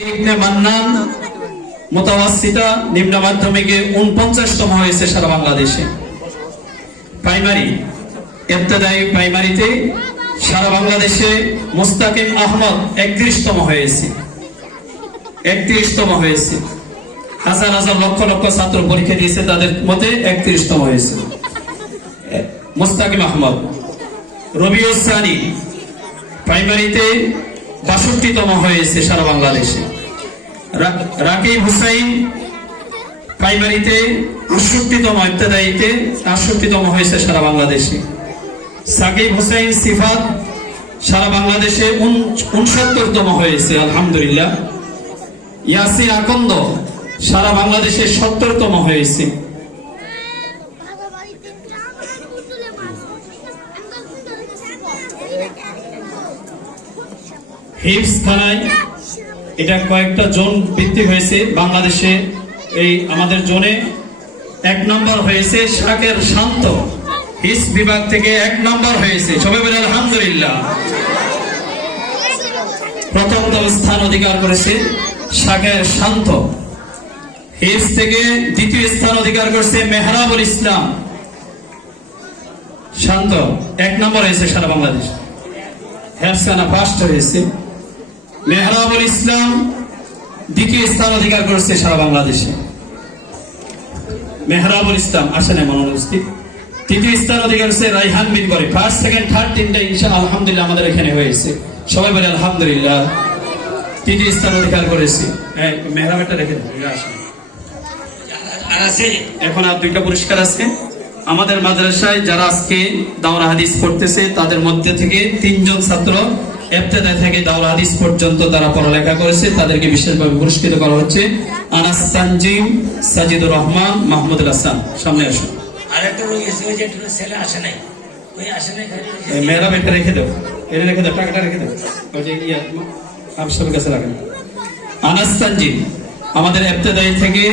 ইবনে মান্নান মুতাওয়াসসিতা নিম্ন মাধ্যমিকে 49তম হয়েছে সারা বাংলাদেশে। প্রাইমারি ইবতেদায়ী প্রাইমারিতে সারা বাংলাদেশে মুস্তাকিম আহমদ 31তম হয়েছে। 31তম হয়েছে। হাজার হাজার লক্ষ লক্ষ ছাত্র পরীক্ষা দিয়েছে, তাদের মধ্যে 31তম হয়েছে মুস্তাকিম আহমদ। রবিউস সানি প্রাইমারিতে 62তম হয়েছে সারা বাংলাদেশে। রাকিব হুসাইন প্রাইমারিতে 68তম, ইবতেদায়ীতে 68তম হয়েছে সারা বাংলাদেশে। সাকিব হুসাইন সিফাত সারা বাংলাদেশে 69তম হয়েছে আলহামদুলিল্লাহ। ইয়াসিন আকন্দ সারা বাংলাদেশে 70তম হয়েছে। হিফজ থানায় এটা কয়েকটা জোন ভিত্তিক হয়েছে বাংলাদেশে। এই আমাদের জোনে 1 নম্বর হয়েছে শাকের শান্ত, হিফজ বিভাগ থেকে 1 নম্বর হয়েছে। সবাই বলে আলহামদুলিল্লাহ। প্রথম স্থান অধিকার করেছে শাকের শান্ত। হিফজ থেকে 2য় স্থান অধিকার করেছে মেহরাবুল ইসলাম শান্ত, 1 নম্বর হয়েছে সারা বাংলাদেশ। হেফসানা ফার্স্ট হয়েছে। মেহরাবুল ইসলাম 2য় স্থান অধিকার করেছে সারা বাংলাদেশে। মেহরাবুল ইসলাম আসেন এমন উপস্থিত। 3য় স্থান অধিকার করেছে রাইহান বিন গরি। ফার্স্ট সেকেন্ড থার্ড তিনটা ইনশাআল্লাহ আলহামদুলিল্লাহ আমাদের এখানে হয়েছে। সবাই বলে আলহামদুলিল্লাহ। 3য় স্থান অধিকার করেছে। মেহরাবেরটা রেখে এখন আর 2টা পুরস্কার আছে আমাদের মাদ্রাসায়। যারা আজকে দাওরা হাদিস পড়তেছে তাদের মধ্যে থেকে 3 জন ছাত্র ইবতেদায়ী থেকে দাওরা হাদিস পর্যন্ত তারা পড়ালেখা করেছে, তাদেরকে বিশেষভাবে পুরস্কৃত করা হচ্ছে। আনাস তানজিম, সাজিদুর রহমান, মাহমুদুল হাসান সামনে আসুন। আরেকটা ছেলে আসে নাই, ওই আসে নাই। মেয়েরা এটা রেখে দাও, এটা রেখে দাও, টাকাটা রেখে দাও, ওই যে আপনার কাছে রাখেন। আনাস তানজিম আমাদের ইবতেদায়ী থেকে